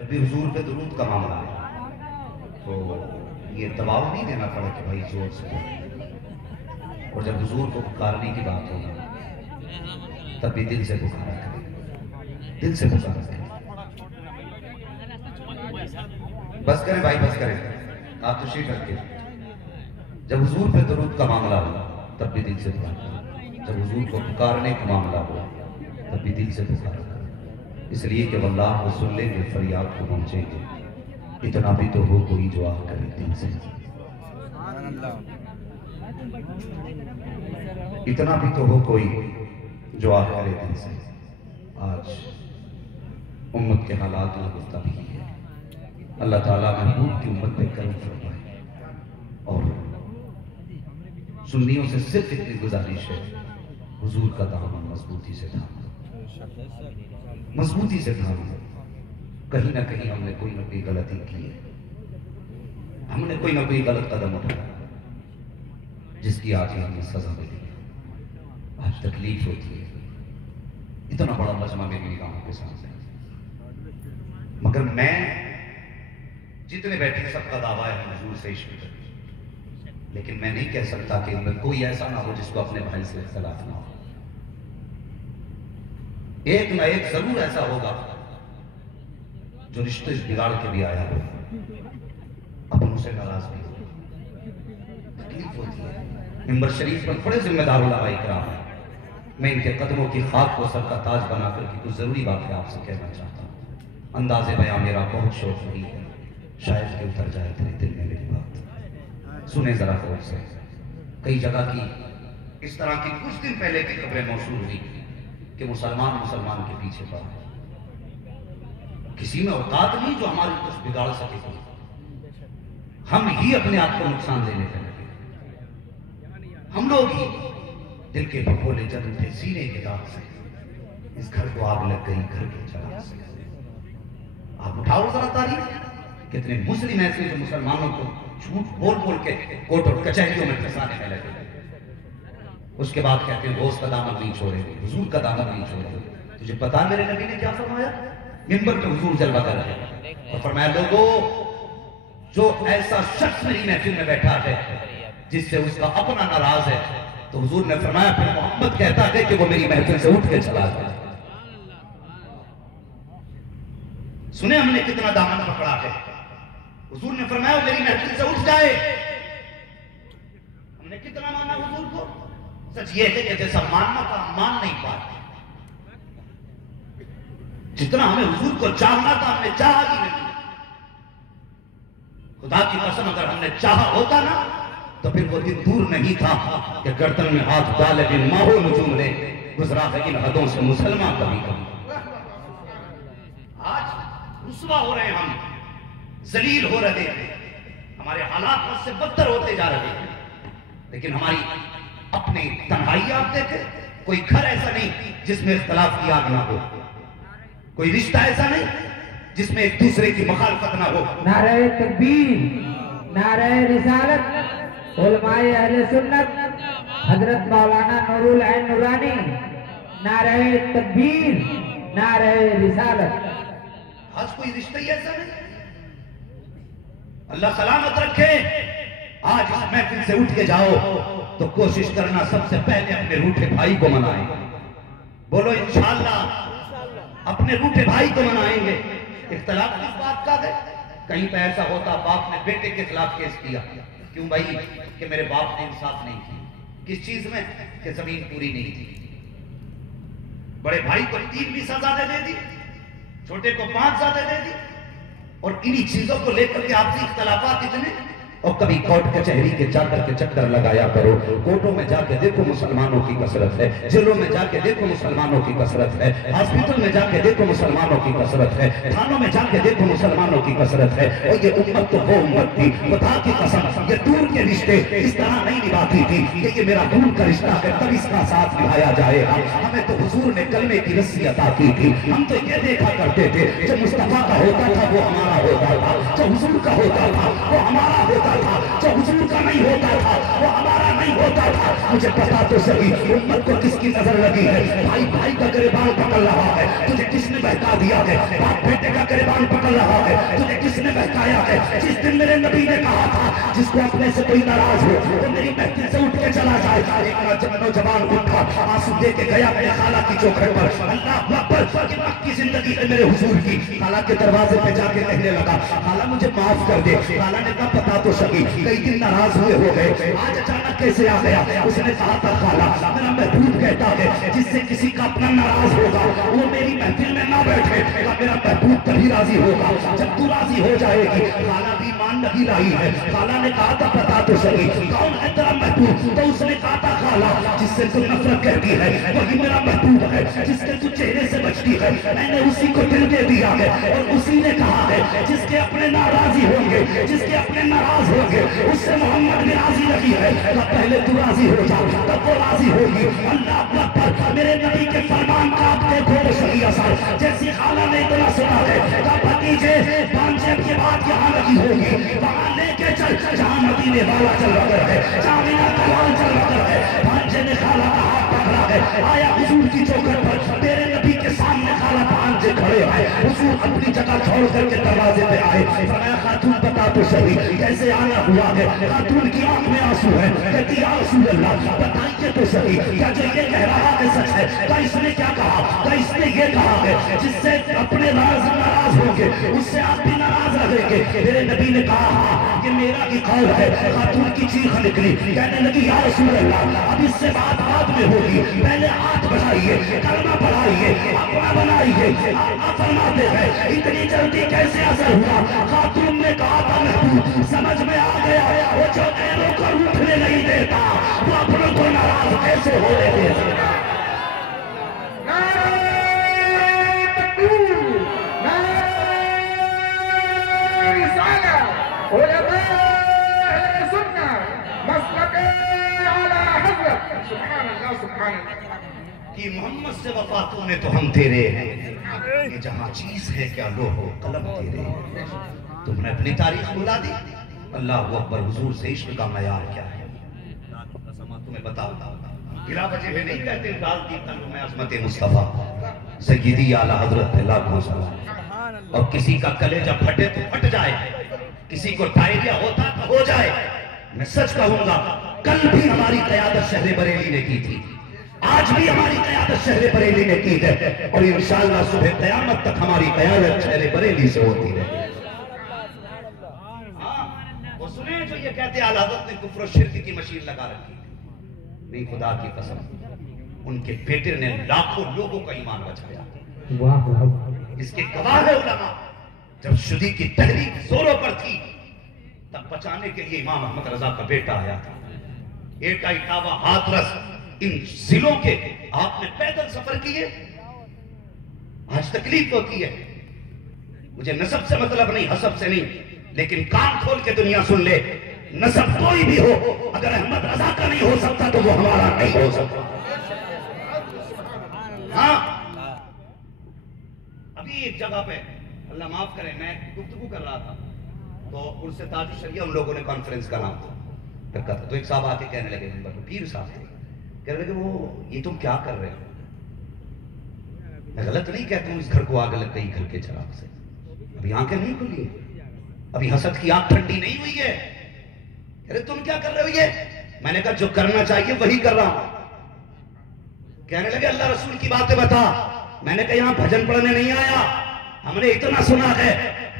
जब भी हुजूर पे दुरूद का मामला है तो ये दबाव नहीं देना पड़ा कि भाई जोर से बोलो। और जब हुजूर को पुकारने की बात होगी तब भी दिल से पुकारा करें, दिल से पुकारा करें। बस करें भाई, बस करें, आप तशरीफ रखिए। जब हुजूर पे दुरूद का मामला हो तब भी दिल से पुकारा, जब हुजूर को पुकारने का मामला हो तब भी दिल से पुकारा, इसलिए कि अल्लाह को सुन लेंगे, फरियाद को पहुंचेंगे। इतना भी तो हो कोई जो आ करे दिल से, इतना भी तो हो कोई जो आ करे दिल से। आज उम्मत के हालात में गुफ्तगी है, अल्लाह ताला महबूब की उम्मत पे करम फरमाए। और सुन्नियों से सिर्फ इतनी गुजारिश है, हुजूर का दामन मजबूती से थामो, मजबूती से थामो। कहीं ना कहीं हमने कोई ना कोई गलती की है, हमने कोई ना कोई गलत कदम उठाया जिसकी आज हमें सजा मिली, आज तकलीफ होती है। इतना बड़ा मजमा मेरी निगाहों के सामने, मगर मैं जितने बैठे सबका दावा है हुजूर से इश्क करना, लेकिन मैं नहीं कह सकता कि इनमें कोई ऐसा ना हो जिसको अपने भाई से इख्तिलाफ ना हो। एक ना एक जरूर ऐसा होगा जो रिश्ते बिगाड़ के भी आया हो, अपन उसे नाराज भी हो, तकलीफ होती है। मिंबर शरीफ पर बड़े जिम्मेदार उलमाए किराम हैं, मैं इनके कदमों की खाक को सर का ताज बनाकर की कुछ जरूरी बातें आपसे कहना चाहता हूँ। अंदाजे बयां मेरा बहुत शौक नहीं है, शायद कि उतर जाए तेरे दिल में मेरी बात, सुने जरा गौर से। कई जगह की इस तरह की कुछ दिन पहले की खबरें मौसूल हुई कि मुसलमान मुसलमान के पीछे पड़ा, किसी में औकात नहीं जो हमारे कुछ बिगाड़ सके, हम ही अपने आप को नुकसान देने लगे। हम लोग ही दिल के भगोले जल उठे सीने के दाग से, इस घर को आग लग गई घर के चराग से। आप उठाओ जरा तारीफ, कितने मुस्लिम ऐसे जो मुसलमानों को झूठ बोल बोल के कोर्ट और कचहरियों में फंसाने में लगे, उसके बाद कहते हैं दोस्त का दामन नहीं छोड़ेंगे, हुजूर का दामन नहीं छोड़ेंगे। तुझे पता मेरे नबी ने क्या फरमाया? मिंबर पे हुजूर जलवा कर रहे हैं और फरमाया लोगों, जो ऐसा शख्स मेरी महफिल में बैठा है जिससे उसका अपना नाराज है, तो हुजूर ने फरमाया फिर मोहम्मद कहता है कि वो मेरी महफिल से उठ के चला जाए। सुने हमने कितना दामन पकड़ा है, हुजूर ने फरमाया वो मेरी महफिल से उठ जाए। हमने कितना माना हुजूर को? सच ये है कि जैसा मानना था मान नहीं पाए, जितना हमें हुजूर को चाहना था हमने चाहा ही नहीं। खुदा की कसम अगर हमने चाहा होता ना तो फिर वो दिन दूर नहीं था कि गर्दन में हाथ डाले भी माहो नजूम ले गुजरा है इन हदों से मुसलमान कभी कभी। आज रुसवा हो रहे, हम जलील हो रहे हैं, हमारे हालात मुझसे बदतर होते जा रहे हैं, लेकिन हमारी अपनी तन्हाई आप देखे, कोई घर ऐसा नहीं जिसमें इख्तिलाफ की आग ना हो, कोई रिश्ता ऐसा नहीं जिसमें एक दूसरे की मुखालफत ना हो। नारे तकबीर, नारे रिसालत, उलमाए अहले सुन्नत हजरत मौलाना नूरुल ऐन नूरानी, नारे तकबीर, नारे रिसालत। आज कोई रिश्ता ही ऐसा नहीं। अल्लाह सलामत रखे। आज इस महफिल से उठ के जाओ तो कोशिश करना सबसे पहले अपने रूठे भाई को मनाएं। बोलो इंशाअल्लाह अपने रूठे भाई को मनाएंगे। इख्तिलाफ किस बात का है? कहीं पे ऐसा होता बाप ने बेटे के खिलाफ केस किया, क्यों भाई? कि मेरे बाप ने इंसाफ नहीं की। किस चीज में? कि जमीन पूरी नहीं थी। बड़े भाई को 3 भी सजा दे दी, छोटे को 5 सजा दे दी, और इन्हीं चीजों को लेकर के आपसी इख्तिलाफात इतने। और कभी कोर्ट कचहरी के जाकर के चक्कर लगाया करो, कोर्टों में जाके देखो मुसलमानों की कसरत है, जेलों में जाके देखो मुसलमानों की कसरत है, हॉस्पिटल में जाके देखो मुसलमानों की कसरत है, थानों में जाके देखो मुसलमानों की कसरत है। और ये उम्मत तो वो उम्मत थी, खुदा की कसम ये दूर के रिश्ते इस तरह नहीं निभाती थी कि ये मेरा खून का रिश्ता है तब इसका साथ निभाया जाएगा। हमें तो हुजूर ने कलमे की रस्सी अता की थी, हम तो ये देखा करते थे जो मुस्तफा का होता था वो हमारा होता था, जो हुजूर का होता था वो हमारा होता था, जो हुजूर का नहीं होता था वो हमारा नहीं होता था। मुझे पता तो सही उम्मत को किसकी नजर लगी है। भाई भाई का गिरबान पकड़ रहा है, तुझे किसने बहका दिया है? बाप बेटे का गिरबान पकड़ रहा है, तुझे किसने बहकाया है? जिस दिन मेरे नबी ने कहा था जिसको अपने से कोई नाराज हो तो मेरी महफिल से उठ के चला जाए। एक नौजवान उठा, आंसू दे के गया अपने खाला की चौखट पर, अल्लाह अकबर कि मक्की जिंदगी है मेरे हुजूर की। खाला के दरवाजे पे जाके कहने लगा, खाला मुझे माफ कर दे। खाला ने कहा पता तो सही कई दिन नाराज हुए हो गए, आज अचानक कैसे आ गया? उसने कहा था खाला मेरा महबूब कहता है जिससे किसी का अपना नाराज होगा वो मेरी महफिल में ना बैठे। मेरा महबूब तभी राजी होगा जब तू राजी हो जाएगी। खाला भी मान नहीं रही है। खाला ने कहा था पता तो सही कौन है तेरा महबूब? तो उसने कहा था खाला जिससे तू नफरत करती है वही मेरा महबूब है, जिसके तू चेहरे से बचती है मैंने उसी को दिल दे दिया है। और उसी ने कहा है जिसके अपने नाराजी होंगे, जिसके अपने नाराज होंगे उससे मोहम्मद भी राजी नहीं है। तो पहले तू राजी हो जा तब वो राजी होगी। अल्लाह अकबर मेरे नबी के फरमान का आप देखो तो सही असर। जैसी खाला ने इतना सुना है तब भतीजे भांजे की बात यहाँ लगी होगी, वहां लेके चल जहाँ मदीने वाला चल रहा है, जहाँ मीना कमाल चल रहा है। भांजे ने खाला का हाथ पकड़ा है, आया हुजूर की चौखट पर, मेरे नबी के सामने खाला भांजे खड़े हैं। हुजूर अपनी जगह छोड़ करके दरवाजे पे आए, फरमाया खातून बता तो सही कैसे आना हुआ है? खातून की आंख में आंसू है, कहती या रसूल अल्लाह बताइए तो सही क्या जो ये कह रहा है सच है? क्या इसने क्या कहा? क्या इसने ये कहा है जिससे अपने नाराज होंगे उससे आप भी नाराज रहेंगे? मेरे नबी ने कहा हाँ ये मेरा ही कौल है। खातून की चीख निकली, कहने लगी या रसूल अल्लाह अब इससे बात बाद में होगी, पहले हाथ बढ़ाइए, कलमा पढ़ाइए, अपना बनाइए। आप फरमाते हैं इतनी जल्दी कैसे असर हुआ? खातून ने कहा था महबूब समझ में आ गया वो जो गैरों को उठने नहीं देता वो अपनों को नाराज कैसे होने देता। कि मोहम्मद से वफा तूने तो हम तेरे हैं, ये जहां चीज है क्या लोहो कलम तेरे हैं। तुमने अपनी तारीख बुला दी, अल्लाह अकबर हुजूर से इश्क का मयार क्या है तुम्हें बताओ। गिला बजे में नहीं कहते डाल दी तन में अजमत मुस्तफा सय्यदी आला हजरत लाखों सलाम। और किसी का कलेजा फटे तो फट जाए, किसी को डायरिया होता तो हो जाए। मैं सच कहूंगा कल भी हमारी क़यादत शहर बरेली ने की थी, आज भी हमारी क़यादत शहर बरेली ने की है और इंशाअल्लाह सुबह क़यामत तक हमारी क़यादत शहर बरेली से होती है। वो सुने जो ये कहते आला हज़रत ने कुफ्र और शिर्क की मशीन लगा रखी थी, नहीं खुदा की कसम उनके बेटे ने लाखों लोगों का ईमान बचाया। इसके गवाह है उलमा। जब शुदी की तहरीक जोरों पर थी तब बचाने के लिए इमाम अहमद रजा का बेटा आया था। एटा इटावा हाथरस इन जिलों के आपने पैदल सफर किए, आज तकलीफ होती है। मुझे नसब से मतलब नहीं, हसब से नहीं, लेकिन कान खोल के दुनिया सुन ले, नसब कोई भी हो अगर अहमद रजा का नहीं हो सकता तो वो हमारा नहीं हो सकता। हाँ अभी एक जगह पे अल्लाह माफ करे मैं गुफ्तगू कर रहा था तो उनसे ताज शरिया उन लोगों ने कॉन्फ्रेंस का नाम था रखा था, तो एक साहब आके कहने लगे पीर साहब थे, कहने लगे वो ये तुम क्या कर रहे हो? मैं गलत नहीं कहता हूँ, इस घर को आग लग गई घर के चराग से, अभी आंखें नहीं खुली, अभी हसद की आंख ठंडी नहीं हुई है। अरे तुम क्या कर रहे हो? ये मैंने कहा जो करना चाहिए वही कर रहा हूं। कहने लगे अल्लाह रसूल की बातें बता। मैंने कहा यहां भजन पढ़ने नहीं आया, हमने इतना सुना है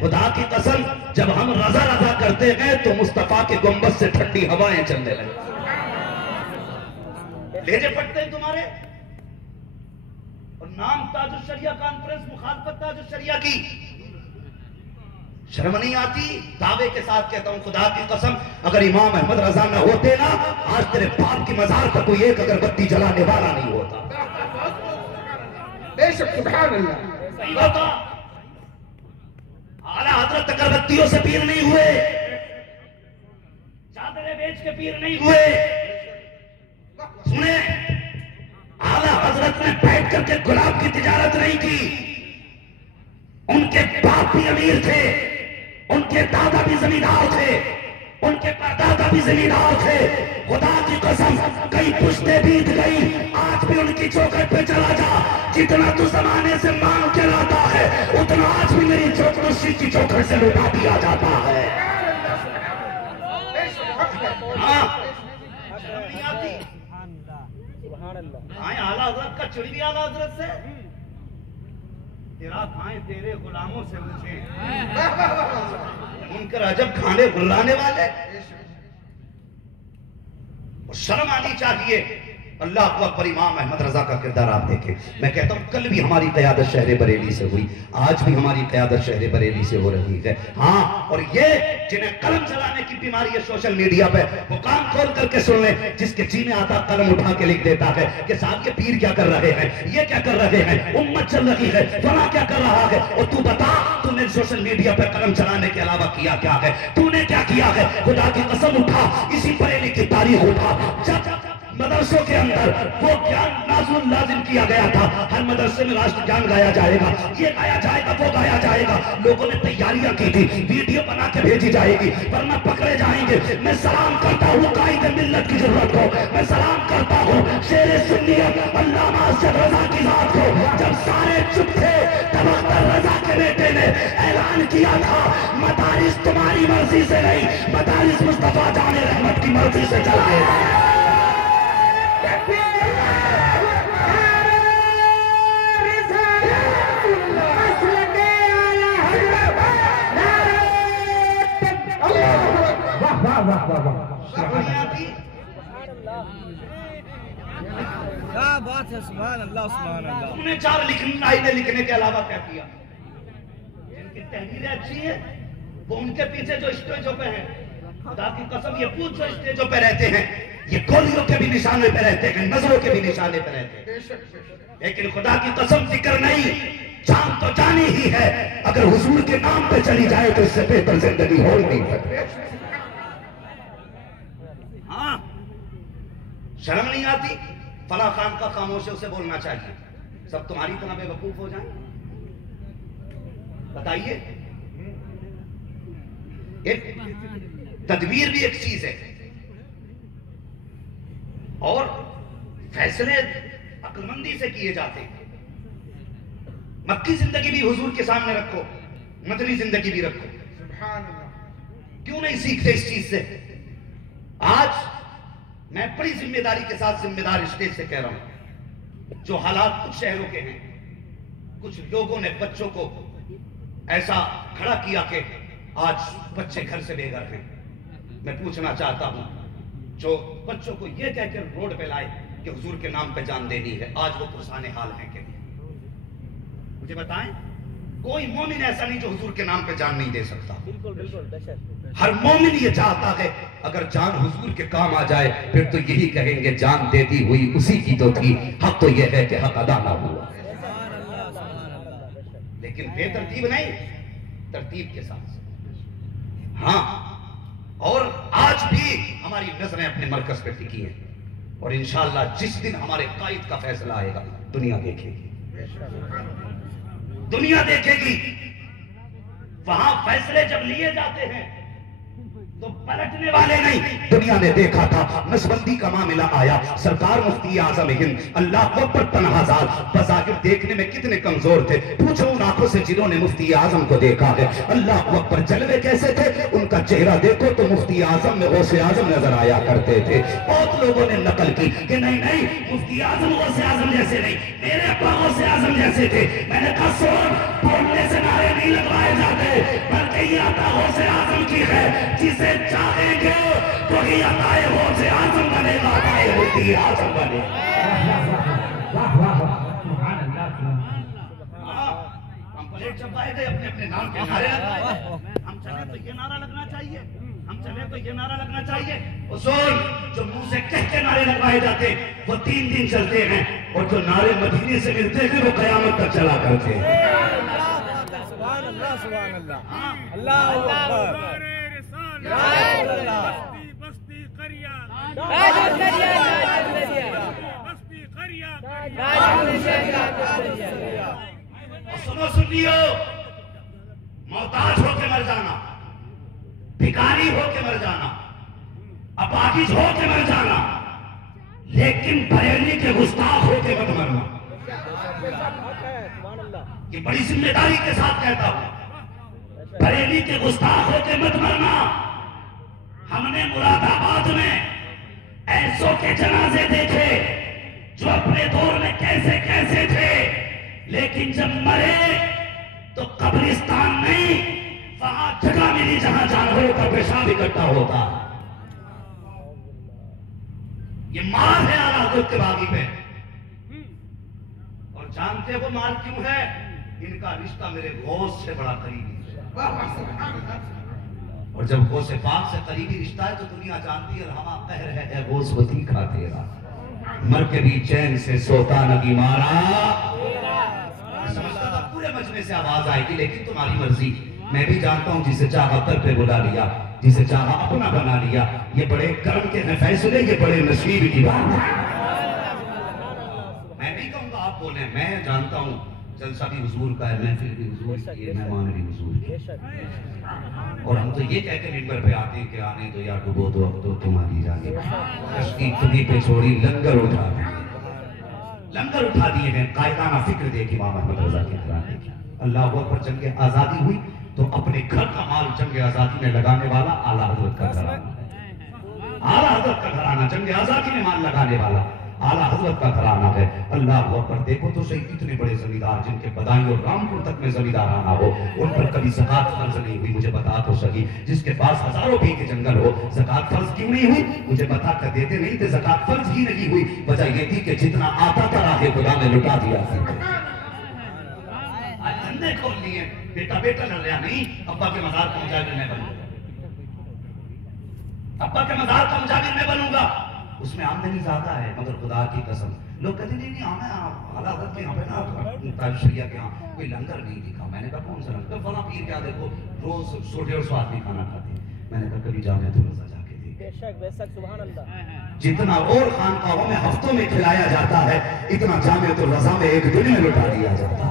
खुदा की कसम जब हम रजा रजा करते हैं तो मुस्तफा के गुंबद से ठंडी हवाएं चलने लगे, लेजे फटते हैं तुम्हारे। और नाम ताजुश शरिया कॉन्फ्रेंस मुखालफत ताजुश शरिया की, शर्म नहीं आती? दावे के साथ कहता हूं खुदा की कसम अगर इमाम अहमद रजा न होते ना आज तेरे बाप की मजार पर कोई एक अगरबत्ती जलाने वाला नहीं होता। बेशक सुभान अल्लाह सही होता। आला हजरत अगरबत्तियों से पीर नहीं हुए, चादरें बेच के पीर नहीं हुए। सुने आला हजरत ने बैठ करके गुलाब की तिजारत नहीं की, उनके बाप भी अमीर थे, उनके उनके दादा भी जमींदार थे, उनके परदादा भी जमींदार थे। खुदा की कसम कई पुश्तें बीत गई, आज भी उनकी चौखट पे चला जा, जितना तू जमाने से मांग के लाता है उतना आज भी मेरी चौखट उसी की चौखट से लुटा दिया जाता है। हाँ, नहीं आती आला हजरत का चिड़ी भी आला हजरत से तेरा खाए तेरे गुलामों से मुझे उनकर अजब खाने गुर्राने वाले। शर्म आनी चाहिए। अल्लाह को अकबर इमाम अहमद रजा का किरदार आप देखें। मैं कहता हूँ कल भी हमारी क़यादत शहर बरेली से हुई, आज भी हमारी क़यादत शहर बरेली से हो रही है। हाँ, और ये जिन्हें कलम चलाने की बीमारी है सोशल मीडिया पे, वो कान खोल करके सुन लें। जिसके जी में आता कलम उठा के लिख देता है कि साहब ये पीर क्या कर रहे हैं, ये क्या कर रहे हैं, उम्मत चल रही है, फला क्या कर रहा है। और तू बता, तूने सोशल मीडिया पे कलम चलाने के अलावा किया क्या है? तूने क्या किया है? खुदा की कसम उठा, इसी बरेली की तारीख उठा। जब मदरसों के अंदर वो ज्ञान नाज़ुल लाजिम किया गया था, हर मदरसे में राष्ट्र ज्ञान गाया जाएगा, ये गाया जाएगा, वो गाया जाएगा। लोगों ने तैयारियां की थी, वीडियो बना के भेजी जाएगी, वरना पकड़े जाएंगे। मैं सलाम करता हूँ कायदे मिल्लत की जरूरत को, मैं सलाम करता हूँ शेर सुन्नियत अल्लामा अरशद रजा की जात को। जब सारे चुप थे तब अख्तर रजा के बेटे ने ऐलान किया था, मदारिस तुम्हारी मर्जी से नहीं, मदारिस मुस्तफा जाने रहमत की मर्जी से चलाएगा। क्या बात है, सुभान अल्लाह सुभान अल्लाह। तुमने चार लाइनें लिखने के अलावा क्या किया? जिनकी तहरीरें अच्छी है वो उनके पीछे जो स्टेजों पे हैं, खुदा की कसम ये पूछ जो स्टेजों पे रहते हैं, ये गोलियों के भी निशाने पे रहते हैं, नजरों के भी निशाने पे रहते हैं, लेकिन खुदा की कसम जिक्र नहीं, जान तो जानी ही है। अगर हुजूर के नाम पे चली जाए तो इससे बेहतर जिंदगी हो ही नहीं सकती। हाँ, शर्म नहीं आती? फला खान का खामोश है, उसे बोलना चाहिए। सब तुम्हारी तरह बेवकूफ हो जाए? बताइए। एक तदबीर भी एक चीज है, और फैसले अक्लमंदी से किए जाते हैं। मक्की जिंदगी भी हुजूर के सामने रखो, मदनी जिंदगी भी रखो। क्यों नहीं सीखते इस चीज से? आज मैं बड़ी जिम्मेदारी के साथ जिम्मेदार स्टेज से कह रहा हूं, जो हालात कुछ शहरों के हैं, कुछ लोगों ने बच्चों को ऐसा खड़ा किया कि आज बच्चे घर से बेघर हैं। मैं पूछना चाहता हूं, जो बच्चों को यह कहकर रोड पे लाए कि हुजूर के नाम पे जान देनी है, आज वो पुरसाने हाल हैं कि नहीं? मुझे बताएं। कोई मोमिन ऐसा नहीं जो हुजूर के नाम पे जान नहीं दे सकता। बिल्कुल बिल्कुल। हर मोमिन ये चाहता है अगर जान हुजूर के काम आ जाए फिर तो यही कहेंगे जान देती हुई उसी की तो थी, हक तो यह है कि हक अदा ना हुआ। लेकिन बेतरतीब नहीं, तरतीब के साथ। हाँ, और आज भी हमारी नजरें अपने मरकज पे टिकी हैं, और इंशाअल्लाह जिस दिन हमारे कायद का फैसला आएगा दुनिया देखेगी, दुनिया देखेगी। वहां फैसले जब लिए जाते हैं तो पलटने वाले नहीं। दुनिया ने देखा था नसबंदी का मामला आया, सरकार मुफ्ती आजम हिंद अल्लाह अकबर तन्हाजाद बज़ाहिर देखने में कितने कमजोर थे। पूछो उन आंखों से जिन्होंने मुफ्ती आजम को देखा है, अल्लाह अकबर जलवे कैसे थे, उनका चेहरा देखो तो मुफ्ती आजम में गौसे आजम नजर आया करते थे। बहुत लोगों ने नकल की कि नहीं नहीं मुफ्ती आजम गौसे आजम जैसे नहीं, मेरे अब्बा गौसे आजम जैसे थे। मैंने कहा सुन, बोलने से नारे नहीं लगवाए जाते, बल्कि ये अता गौसे आजम की है, जिसे चाहेंगे तो ही अताए गौसे आजम बनेगा, अताए मुफ्ती आजम बनेगा। हम प्लेट छपाए गए, अपने अपने नाम के नारे लगवाए। हम चले तो ये नारा लगना चाहिए, हम चले तो ये नारा लगना चाहिए। उसूल जो मुंह से कह के नारे लगवाए जाते वो 3 दिन चलते हैं, और जो नारे मदीने से मिलते हैं वो कयामत तक चला करते हैं। सुभान अल्लाह सुभान अल्लाह। अल्लाह अकबर। बस्ती करिया सुनो सुनियो, मोहताज होके मर जाना, भिखारी होके मर जाना, अपाहिज होके मर जाना, लेकिन बरेली के गुस्ताख होके मत मरना। ये बड़ी जिम्मेदारी के साथ कहता हूं, बरेली के गुस्ताख होके मत मरना। हमने मुरादाबाद में ऐसों के जनाजे देखे जो अपने दौर में कैसे कैसे थे, लेकिन जब मरे तो कब्रिस्तान नहीं, वहां जगह मिली जहां जानवरों का पेशाब इकट्ठा होता है। ये मार है आला हज़रत के बागी पे। और जानते हो मार क्यों है? इनका रिश्ता मेरे गौस से बड़ा करीबी है। और जब गौस पाक से करीबी रिश्ता है तो दुनिया जानती है हमा कहर है गौस वती खा तेरा, मर के भी चैन से सोता नबी मारा। समझता था पूरे मजमे से आवाज आएगी, लेकिन तुम्हारी मर्जी। मैं भी जानता हूं जिसे चाहा दर पे बुला लिया, जिसे चाहा अपना बना लिया। ये बड़े कर्म के हैं फैसले, ये बड़े नसीब की बात है। मैं नहीं कहूंगा आप बोले, मैं जानता हूं जलसा भी हुजूर का है, महफिल भी हुजूर की है, मेहमान भी हुजूर की। और हम तो ये कह के मिंबर पे आते हैं कि आने दो या डुबो दो, अब तो तुम्हारी जाने, कश्ती तुम्हीं पे छोड़ी, लंगर उठा दिए, लंगर उठा दिए हैं। कायदाना फिक्र देखी इमाम अहमद रजा की घराने की। अल्लाह अकबर। जंग आजादी हुई तो अपने घर का माल जंग आजादी में लगाने वाला आला हजरत का घराना है। आला हजरत का घराना जंग आजादी में माल लगाने वाला आला हजरत का घराना है। अल्लाह अकबर। देखो तो सही, इतने बड़े जमींदार जिनके बदायूं और रामपुर तक में जमींदार आना हो, उन पर कभी ज़कात फर्ज नहीं हुई। मुझे बता तो सही, जिसके पास हजारों बीघे जंगल हो, ज़कात फर्ज क्यों नहीं हुई? मुझे बता कर देते नहीं थे, ज़कात फर्ज ही नहीं हुई। वजह ये थी कि जितना आता था राहे खुदा ने लुटा दिया था। आज धंधे खोल लिए, बेटा बेटा लड़ रहा नहीं, अब्बा के मजार का मुजाहिर मैं बनूंगा, अब्बा के मजार का मुजाहिर मैं बनूंगा। उसमें आमदनी ज्यादा है, मगर खुदा की कसम लोग कहते नहीं हमें आला हज़रत के यहाँ पे ना ताजशरिया के यहाँ कोई लंगर नहीं दिखा। मैंने कहा कौन सा लंगर? फला पीर क्या देखो रोज 100-150 आदमी खाना खाते हैं। मैंने कहा कभी जाने तो रज़ा जाके देख। बेशक बेशक सुभान अल्लाह। जितना और खानकाहों में हफ्तों में खिलाया जाता है, इतना जामे तो रज़ा में एक दिन में लुटा दिया जाता है।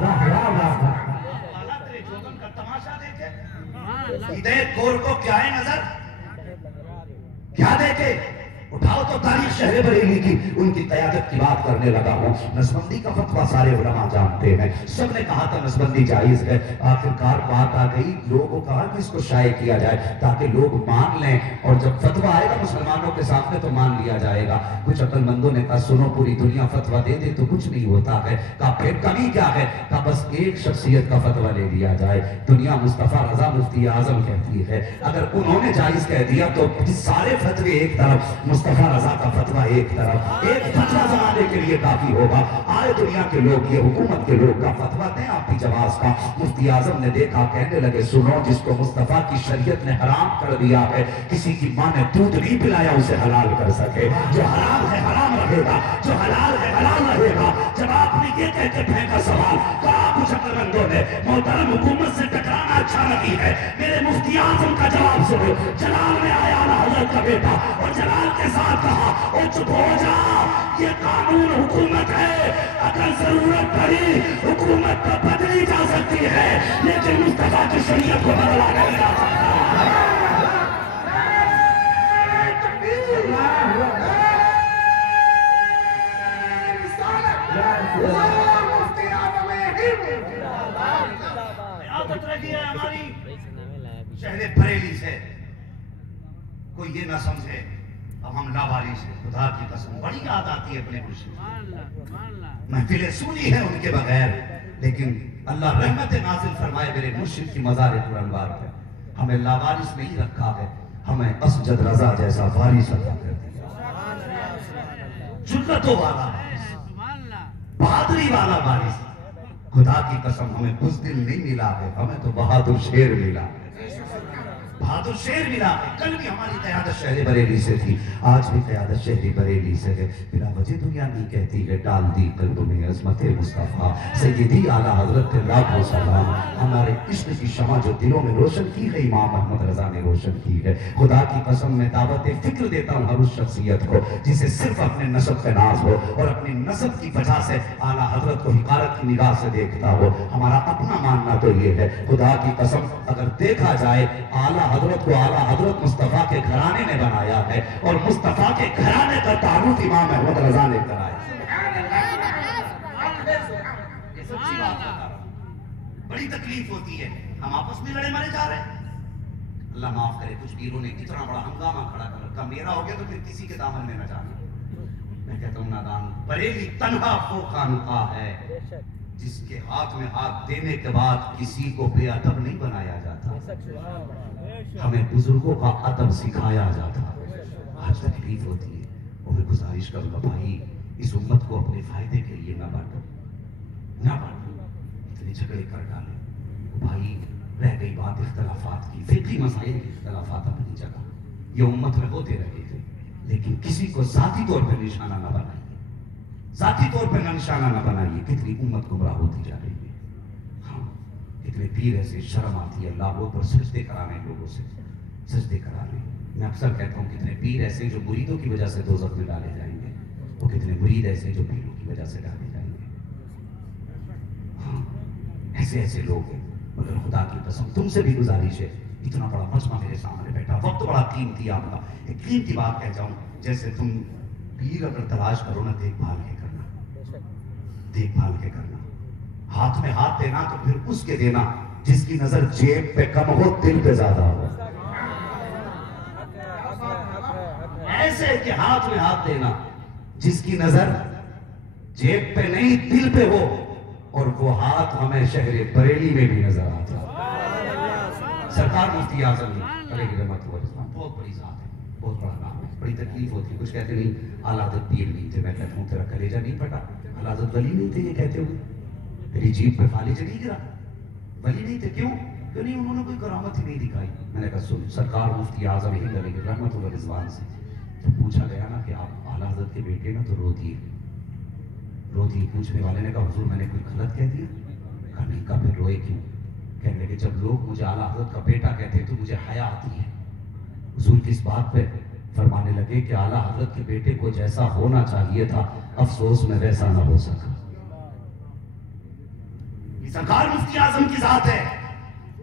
का तमाशा देखे हिदायत कौर को क्या है नजर, क्या देखे? उठाओ तो तारीख शहर बरेली की, उनकी क़यादत की बात करने लगा हूं। नसबंदी का फतवा सारे उलमा जानते हैं, सबने कहा था नसबंदी जायज है। आखिरकार बात आ गई, लोगों को कहा कि इसको शाये किया जाए ताकि लोग मान लें, और जब फतवा आएगा मुसलमानों के सामने तो मान लिया जाएगा। कुछ अक्लमंदों ने कहा सुनो, पूरी दुनिया फतवा दे दे तो कुछ नहीं होता है। कहा फिर कमी क्या है? कहा बस एक शख्सियत का फतवा ले लिया जाए। दुनिया मुस्तफा रजा मुफ्ती आजम कहती है, अगर उन्होंने जायज कह दिया तो सारे फतवे एक तरफ, मुस्तफा रजा का फतवा एक तरफ। एक फतवा जमाने के लिए काफी होगा। आए दुनिया के लोग, ये हुकूमत के लोग का फतवा दें आपकी जवाब का। मुफ्ती आजम ने देखा, कहने लगे सुनो, जिसको मुस्तफा की शरीयत ने हराम कर दिया है, किसी की मां ने दूध नहीं पिलाया उसे हलाल कर सके। जो हराम है हराम रहेगा, जो हलाल है हलाल रहेगा। जब आपने ये कह के फेंका सवाल, कहा कुछ अक्लमंदों ने मोहतरम हुकूमत से टकराना अच्छा नहीं है, मेरे मुफ्ती आजम का जवाब सुनो। जलाल में आया आला हज़रत का बेटा और जलाल के साथ कहा ओ चुप हो जा, ये कानून हुकूमत है, अगर जरूरत पड़ी हुकूमत तो बदली जा सकती है, लेकिन मुस्तफा की शरीयत को बदला नहीं जा सकता। हमारी शहर बरेली से कोई ये ना समझे अब हम लावारिस हैं। खुदा की कसम बड़ी याद आती है अपने मुर्शिद, महफिलें सुनी है उनके बगैर, लेकिन अल्लाह रहमत नाजिल फरमाए मेरे मुर्शिद की मज़ार पुरअनवार पे। हमें लावारिस नहीं रखा है, हमें असजद रजा जैसा वारिस अता कर दिया। जुर्रतों वाला वारिस, बहादुरी वाला वारिस। खुदा की कसम हमें बुज़दिल नहीं मिला है, हमें तो बहादुर शेर मिला है, बहादुर शेर मिला है। कल भी हमारी क़यादत शहर बरेली से थी, आज भी क़यादत शहर बरेली से है। बिना वजह दुनिया नहीं कहती है, डाल दी क़ल्ब में अज़मत मुस्तफ़ा सय्यदी आला हज़रत लाखों सलाम। हमारे इश्क़ की शमा जो दिलों में रोशन की है, इमाम अहमद रज़ा ने रोशन की है। खुदा की कसम मैं दावत फ़िक्र देता हूँ हर उस शख्सियत को जिसे सिर्फ अपने नसब का नाज हो और अपनी नसब की वजह से आला हज़रत को हिकारत की निगाह से देखता हो। हमारा अपना मानना तो ये है, खुदा की कसम अगर देखा जाए आला हजरत को आला हजरत मुस्तफा के घराने ने बनाया है और मुस्तफा के घराने का तारुफ इमाम अहमद रजा ने कराया। ये सच्ची बात बता रहा हूं। बड़ी तकलीफ होती है, हम आपस में लड़े मारे जा रहे हैं। अल्लाह माफ करे, कुछ वीरों ने कितना बड़ा हंगामा खड़ा कर रखा, मेरा हो गया तो फिर किसी के दामन में न जाना। मैं कहता हूँ नादान बरेली तन्हा वो खानका है जिसके हाथ में हाथ देने के बाद किसी को बेअदब नहीं बनाया जाता, हमें बुजुर्गों का अदब सिखाया जाता। आज तकलीफ होती है और मैं गुजारिश करूंगा भाई इस उम्मत को अपने फायदे के लिए ना बांटो, ना बांटो, इतने झगड़े कर डाले। भाई रह गई बात इख्तलाफात की, फिक्री मसाइल की इख्तलाफात अपनी जगह, ये उम्मत में होते रहे थे, लेकिन किसी को जाती तौर पर निशाना ना बनाइए, जाती तौर पर निशाना ना बनाइए। कितनी उम्मत गुमराह होती जा रही है। हाँ, कितने पीर ऐसे शर्म आती है अल्लाह पर सजदे कराने लोगों से, सजदे कराने। मैं अक्सर कहता हूँ कितने पीर ऐसे जो मुरीदों की वजह से दोज़ख में डाले जाएंगे, और कितने मुरीद ऐसे जो पीरों की वजह से डाले जाएंगे। हाँ, ऐसे ऐसे लोग हैं। मगर खुदा की कसम तुमसे भी गुजारिश है, इतना बड़ा मजमा मेरे सामने बैठा, वक्त बड़ा कीमती आपका, एक कीमती बात कह जाऊं, जैसे तुम पीर अगर तलाश करो ना, देखभाल के करना, देखभाल के करना। हाथ में हाथ देना तो फिर उसके देना जिसकी नजर जेब पे कम हो दिल पे ज्यादा हो। ऐसे कि हाथ में हाथ देना जिसकी नजर जेब पे नहीं दिल पे हो, और वो हाथ हमें शहर बरेली में भी नजर आता। सरकार मुफ्ती आजम बहुत बड़ी जात है, बहुत बड़ा नाम है, बड़ी तकलीफ होती है। कुछ कहते नहीं आला हज़रत पीर नहीं थे, मैं कहता हूँ तेरा कलेजा नहीं फटा, आला हज़रत वली नहीं थे ये कहते हुए, तेरी जीभ पे फालिज नहीं गिरा, वली नहीं थे। क्यों? क्यों नहीं? उन्होंने कोई करामत ही नहीं दिखाई। मैंने कहा सुन, सरकार मुफ्ती आजम हिंद अली रहमतुल्लाह रिजवान से तो पूछा गया ना कि आप आला हज़रत के बेटे ना, तो रो दिए। पूछने वाले ने कहा हुजूर मैंने कोई गलत कह दिया? कहा नहीं। कहा फिर रोए क्यों? कहने लगे जब लोग मुझे आला हज़रत का बेटा कहते हैं तो मुझे हया आती है। हुजूर किस बात पे? फरमाने लगे कि आला हज़रत के बेटे को जैसा होना चाहिए था, अफसोस में वैसा ना हो सका। ये सरकार मुफ्ती आजम की जात है।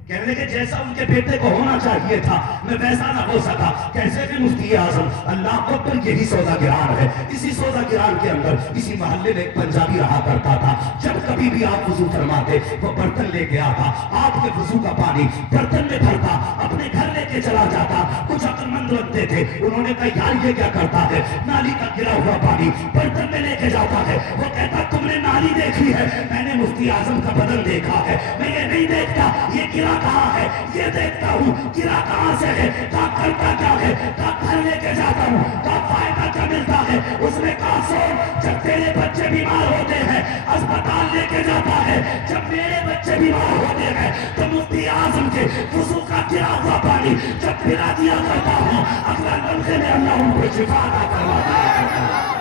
कहने लगे जैसा उनके बेटे को होना चाहिए था, मैं वैसा ना हो सका। कैसे भी मुफ्ती आजम? अल्लाह अकबर यही सौदागिरान है। इसी सौदागिरान के अंदर इसी मोहल्ले में एक पंजाबी रहा करता था। जब कभी भी आप वुजू फरमाते वो बर्तन लेके आता, आपके वुजू का पानी बर्तन में भरता, अपने घर लेके चला जाता। कुछ अक्लमंद लगते थे, उन्होंने कहा यार ये क्या करता है, नाली का गिरा हुआ पानी बर्तन में लेके जाता है। वो कहता तुमने नाली देखी है, मैंने मुफ्ती आजम का बदन देखा है, मैं ये नहीं देखता ये गिरा कहाँ है, ये देखता हूँ गिरा कहाँ से है। कहा करता क्या है? कहा घर लेके जाता हूँ। कहा फायदा क्या मिलता है? उसने कहा सोच, जब तेरे बच्चे बीमार होते हैं अस्पताल लेके जाता है, जब मेरे बच्चे बीमार होते हैं तो मुफ्ती आजम के वुजू का गिरा हुआ पानी जब पिला दिया करता हूँ, अगला लम्हे में अल्लाह उनको शिफा अता करवाता है।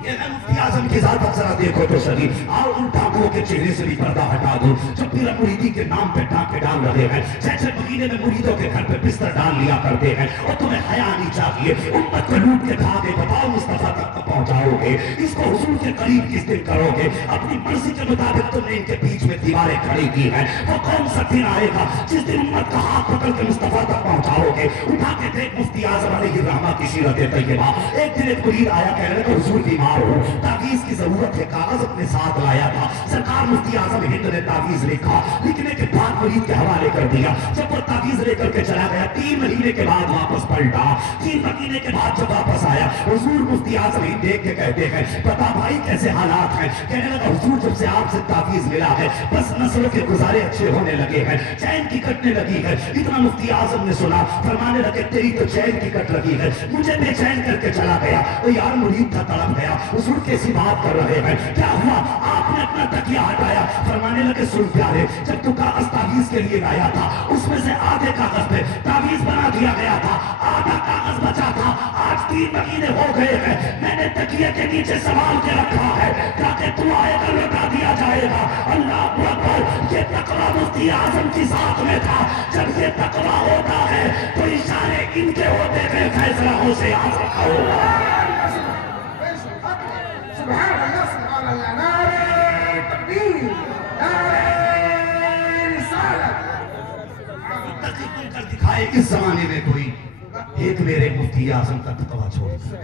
ये है मुफ्ती आजम की जात। जरा देखो तो सही, और उन डाकुओं के चेहरे से भी पर्दा हटा दो जो पीर मुरीदी के नाम पे डाके डाल रहे हैं। 6-6 महीने में मुरीदों के घर पे बिस्तर डाल लिया करते हैं, और तुम्हें हया नहीं चाहिए। उम्मत को लूट के खा के बताओ मुस्तफा तक पहुंचाओगे, इसको हुजूर के करीब किस दिन करोगे? अपनी मर्जी के मुताबिक तुमने इनके बीच में दीवारें खड़ी की हैं। वो कौन सा दिन आएगा जिस दिन उम्मत का हाथ पकड़ के मुस्तफा तक पहुंचाओगे? उठा के देख मुफ्ती आजम अलैहिर्रहमा की सीरत तैयबा। एक दिन एक मुरीद आया, कहने लगा हुजूर बीमार हो, तावीज की जरूरत है, कागज अपने साथ लाया था। सरकार मुफ्ती आजम हिंद ने तावीज लिखा, लिखने के बाद मुरीद के हवाले कर दिया। जब वो तावीज लेकर के चला गया, 3 महीने के बाद वापस पलटा। 3 महीने के बाद जब वापस आया, हुजूर मुफ्ती आजम हिंद देख के कहते हैं पता भाई कैसे हालात हैं? कहने लगा हुजूर जब से आपसे तावीज मिला है बस नस्लों के गुजारे अच्छे होने लगे हैं, चैन की कटने लगी है। इतना मुफ्ती आजम ने सुना, फरमाने लगे तेरी तो चैन की कट लगी है, मुझे बेचैन करके चला गया। तो यार मुरीद था, तड़प गया। हुजूर कैसी बात कर रहे हैं, क्या हुआ? आपने अपना तकिया हटाया, फरमाने लगे सुन प्यारे, जब तू कागज तावीज के लिए लाया था उसमें से आधे कागज पे तावीज बना दिया गया था, आधा कागज बचा था, आज 3 महीने हो गए हैं, मैंने तकिए के नीचे संभाल के रखा है ताकि तू आएगा लौटा दिया जाएगा। अल्लाह अकबर। ये तकवा मुफ्ती आजम की साथ में था। जब ये तकवा होता है तो इशारे इनके होते हैं, फैसला हो से आजम का होगा। सुभान अल्लाह, सुभान अल्लाह। नारे तकबीर, नारे रिसालत। कर दिखाए इस जमाने में कोई एक मेरे मुफ्ती आजम का तकवा छोड़कर,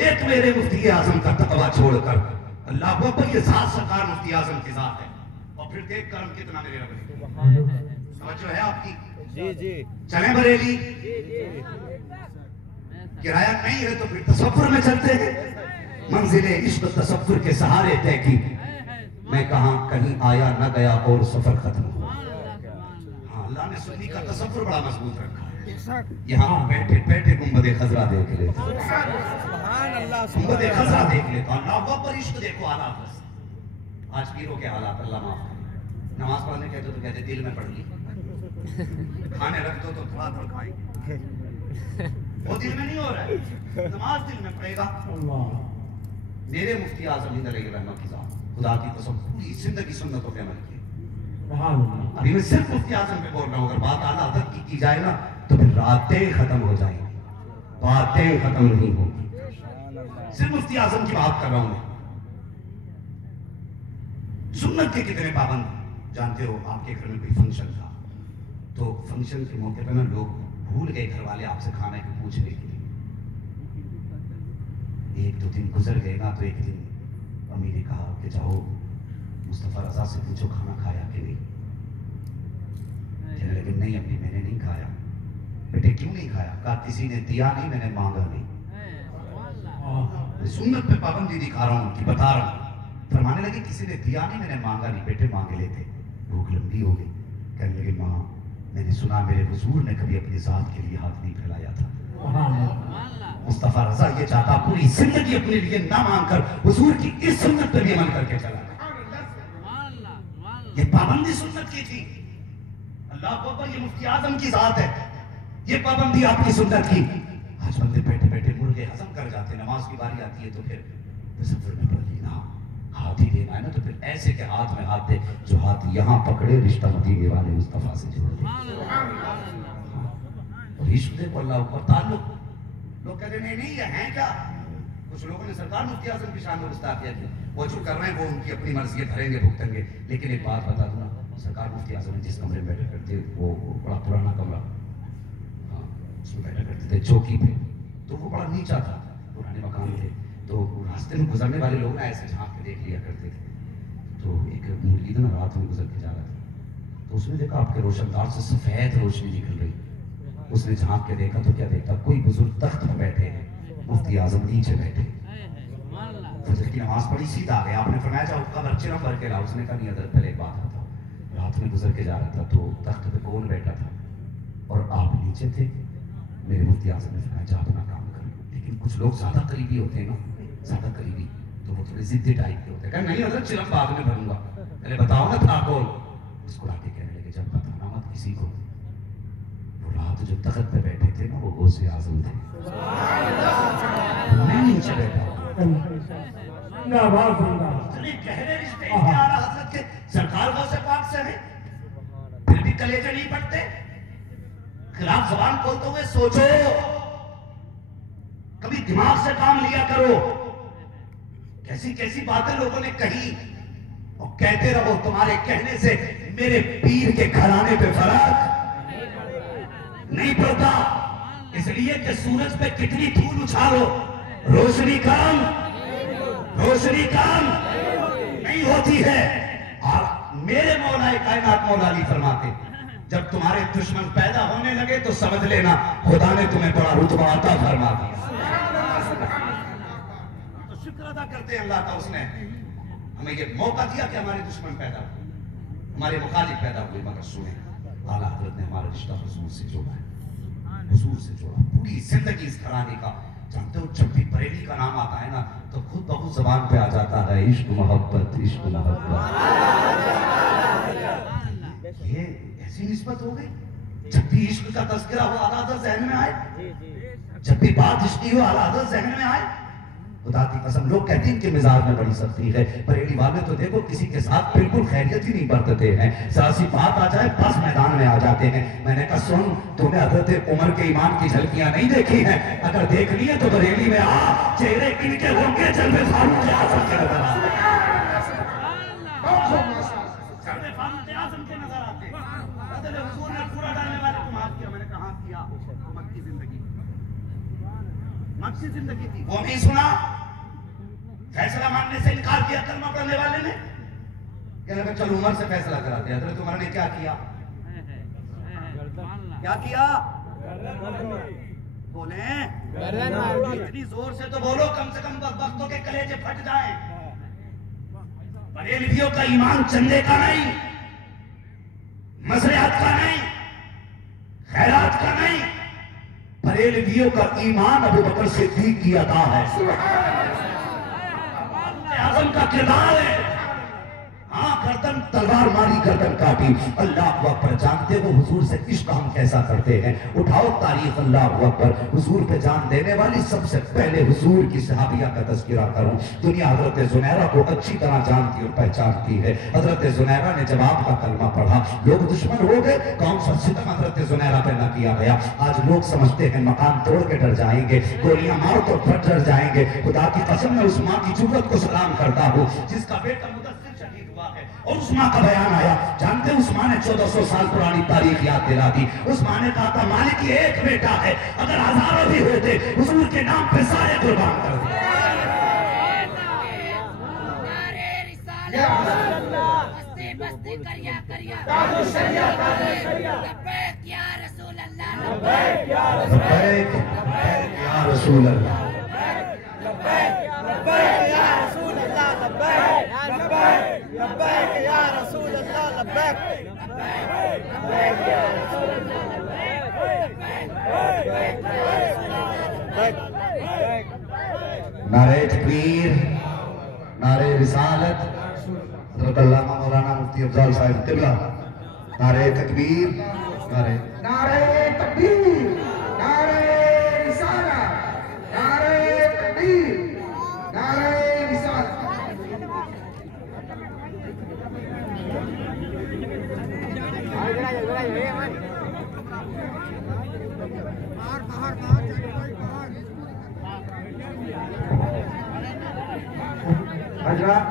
एक मेरे मुफ्ती आजम का तकवा छोड़कर। अल्लाह को ये सात सरकार मुफ्ती आजम की साथ है। और फिर देख कर हम कितना मेरे रब ने समझ है आपकी। जी जी चले बरेली, किराया नहीं है तो फिर तसव्वुर में चलते हैं। मंजिले इश्क तसव्वुर के सहारे तय की। मैं कहा कहीं आया न गया और सफर खत्म हुआ। हाँ, अल्लाह ने सुन्नी का तसव्वुर बड़ा मजबूत रखा है। यहाँ बैठे बैठे गुंबदे खजरा देख ले, सुभान अल्लाह, गुंबदे खजरा देख ले तो अल्लाह पर इश्क देखो हालात। आज पीरों के हालात अल्लाह माफ करे। नमाज पढ़ने कहते तो कहते दिल में पढ़ ली, खाने रख दो तो थोड़ा थोड़ा खाएंगे, वो दिल में नहीं हो रहा है, नमाज दिल में पड़ेगा। मेरे मुफ्ती आजम रहमत की जात, खुदा की कसम पूरी जिंदगी सुन्नतों पे अमल किए। अभी मैं सिर्फ मुफ्ती आजम पे बोल रहा हूँ, अगर बात आला हज़रत की जाए ना तो फिर रातें खत्म हो जाएंगी, बातें खत्म नहीं होगी। सिर्फ मुफ्ती आजम की बात कर रहा हूं मैं। सुन्नत के कितने पाबंद जानते हो। आपके घर में कोई फंक्शन था तो फंक्शन के मौके पर ना लोग भूल गए घर वाले आपसे खाने को पूछने के लिए। 1-2 दिन गुजर गए ना तो एक दिन अम्मी ने कहा कि जाओ मुस्तफा रजा से पूछो खाना खाया कि नहीं। कहने लगे नहीं अम्मी मैंने नहीं खाया। बेटे क्यों नहीं खाया? कहा किसी ने दिया नहीं, मैंने मांगा नहीं। सुन्नत पे पाबंदी दिखा रहा हूँ कि बता रहा हूँ। फरमाने लगे किसी ने दिया नहीं, मैंने मांगा नहीं। बेटे मांगे लेते। भूख लंबी हो गई। कहने लगे माँ मैंने सुना मेरे हुजूर ने कभी अपनी जात के लिए हाथ नहीं फैलाया था। मुस्तफा रजा ये चाहता पूरी जिंदगी अपने लिए ना मांगकर हुजूर की इस सुन्नत पर भी अमल करके चला। ये पाबंदी सुन्नत की थी। अल्लाह अकबर, ये मुफ्ती आजम की जात है। ये पाबंदी आपकी सुन्नत की। आज बंदे बैठे बैठे मुर्गे हजम कर जाते, नमाज की बारी आती है तो फिर तसव्वुर में पढ़ लेना, हाथ ही देना है ना तो फिर ऐसे के हाथ में हाथ दे जो हाथ यहाँ पकड़े रिश्ता मदीने वाले मुस्तफा से जोड़ दे। और इश्क देखो अल्लाह ऊपर ताल्लुक। लोग कहते नहीं नहीं ये है क्या। कुछ लोगों ने सरकार मुफ्ती आजम की शान में गुस्ताखिया की। वो जो कर रहे हैं वो उनकी अपनी मर्जी भरेंगे भुगतेंगे। लेकिन एक बात बता दूं ना, सरकार मुफ्ती आजम ने जिस कमरे में बैठा करते वो बड़ा पुराना कमरा, हाँ उसमें बैठा करते थे चौकी पे, तो वो बड़ा नीचा था, पुराने मकान थे। तो रास्ते में गुजरने वाले लोग ना ऐसे झांक के देख लिया करते थे। तो एक मुरीद ना रात में गुजर के जा रहा था तो उसने देखा आपके रोशनदार से सफेद रोशनी निकल रही। उसने झांक के देखा तो क्या देखा, कोई बुजुर्ग तख्त पर बैठे हैं, मुफ्ती आजम नीचे बैठे। फजर की नमाज पढ़ी, सीधा आ गया। आपने फरमाया जाओ कब्र चिरम भर के लाओ। उसने कहा नहीं हज़रत पहले एक बात आता, रात में गुजर के जा रहा था तो तख्त पे कौन बैठा था और आप नीचे थे। मेरे मुफ्ती आजम ने फरमाया जा अपना काम करो। लेकिन कुछ लोग ज्यादा करीबी होते हैं ना, ज्यादा करीबी तो वो थोड़े जिद्दी टाइप के होते हैं। नहीं हज़रत चिरम बाद में भरूंगा, पहले बताओ ना था कौन। मुस्कुराते कहने लगे जब बताना मत किसी को। रात जो तख्त पे बैठे थे ना वो गौसे आजम थे। मैं नीचे बैठा इतने गहरे रिश्ते आला हज़रत के सरकार गौसे पाक से हैं, फिर भी कलेजे नहीं पड़ते। खिलाफ जबान खोलते हुए सोचो, कभी दिमाग से काम लिया करो। कैसी कैसी बातें लोगों ने कही और कहते रहो। तुम्हारे कहने से मेरे पीर के घराने पे फर्क नहीं पड़ता। इसलिए कि सूरज पे कितनी धूल उछालो, रोशनी कम नहीं होती है। और मेरे मौला कायनात मौला अली फरमाते जब तुम्हारे दुश्मन पैदा होने लगे तो समझ लेना खुदा ने तुम्हें बड़ा रुतबा अता फरमा दिया। तो शुक्र अदा करते हैं अल्लाह का, उसने हमें ये मौका दिया कि हमारे दुश्मन पैदा हुए, हमारे मुखालिफ पैदा हुए। मगर सुने आला हज़रत ने हमारा रिश्ता हुजूर से जोड़ा है, हुजूर से जोड़ा। पूरी जिंदगी इस घराने का जानते हो, जब भी बरेली का नाम आता है ना तो खुद बहुत जबान पे आ जाता है इश्क मोहब्बत इश्क मोहब्बत। ये ऐसी निस्बत हो गई। जब भी इश्क का तस्करा हो आला हज़रत जहन में आए, जब भी बात इश्क हो आला हज़रत जहन में आए। खुदा की कसम लोग कहते हैं कि मिजाज में बड़ी सख्ती है, बरेली वाले तो देखो किसी के साथ बिल्कुल खैरियत ही नहीं बरतते हैं, सासी बात आ जाए बस मैदान में आ जाते हैं। मैंने कहा सुन, तूने हजरत उमर के ईमान की झलकियां नहीं देखी हैं, अगर देखनी है तो बरेली में आ, चेहरे इनके होंगे जलवे फारूक के आजम के नजर आते, जलवे फारूक के आजम के नजर आते। हुजूर ने पूरा डालने वाले को माफ किया। मैंने कहा किया, मक्की जिंदगी, मक्की जिंदगी थी, वो नहीं सुना। फैसला मानने से इनकार किया कलमा पढ़ने वाले ने, कहने लगा चलो उमर से फैसला कराते हैं। हजरत उमर ने क्या किया? क्या किया? बोले इतनी जोर से तो बोलो, कम से कम वक्तों के कलेजे फट जाएं। बरेलवियों का ईमान चंदे का नहीं, मसरियात का नहीं, खैरात का नहीं, बरेलवियों का ईमान अबू बकर सिद्दीक की अदा है, आजम का किरदार है। हाँ, गर्दन तलवार मारी, गर्दन काटी, अल्लाह अकबर। जानते हो हुजूर से इश्क हम कैसा करते हैं? उठाओ तारीख, अल्लाह अकबर। हुजूर पे जान देने वाली सबसे पहले हुजूर की सहाबिया का तज़किरा करूं। दुनिया हजरत जुनैरा को अच्छी तरह जानती और पहचानती है। हजरत जुनैरा ने जब आपका कलमा पढ़ा, लोग दुश्मन हो गए, कौन सा सितम हजरत जुनैरा पे न किया गया। आज लोग समझते हैं मकान तोड़ के डर जाएंगे, गोलियां मार तो फट डर जाएंगे। खुदा की कसम मैं उस माँ की जुर्रत को सलाम करता हूँ जिसका बेटा मुदस्सिर शहीद हुआ है, और उस माँ का बयान आया। जानते उस माँ ने 1400 साल पुरानी तारीख याद दिला दी। उस माँ ने कहा था मालिक ये एक बेटा है, अगर हजारों भी होते हुजूर के नाम पे सारे कुर्बान कर दे। बस्ती करिया करिया लब्बैक या रसूल अल्लाह, लब्बैक या रसूल अल्लाह, लब्बैक या रसूल अल्लाह, लब्बैक लब्बैक या रसूल अल्लाह, लब्बैक लब्बैक या रसूल अल्लाह, लब्बैक। नारे तकबीर, नारे रिसालत, हज़रत अल्लामा मौलाना मुफ्ती अफजल साहब क़िबला। नारे तकबीर, नारे तकबीर, नारे रिसालत, नारे तकबीर, नारे रिसालत। हजरत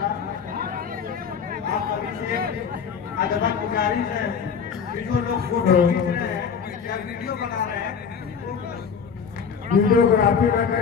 आप सभी से अदबन गुजारिश है कि जो लोग फोटो खींच रहे हैं या वीडियो बना रहे हैं, वीडियोग्राफी में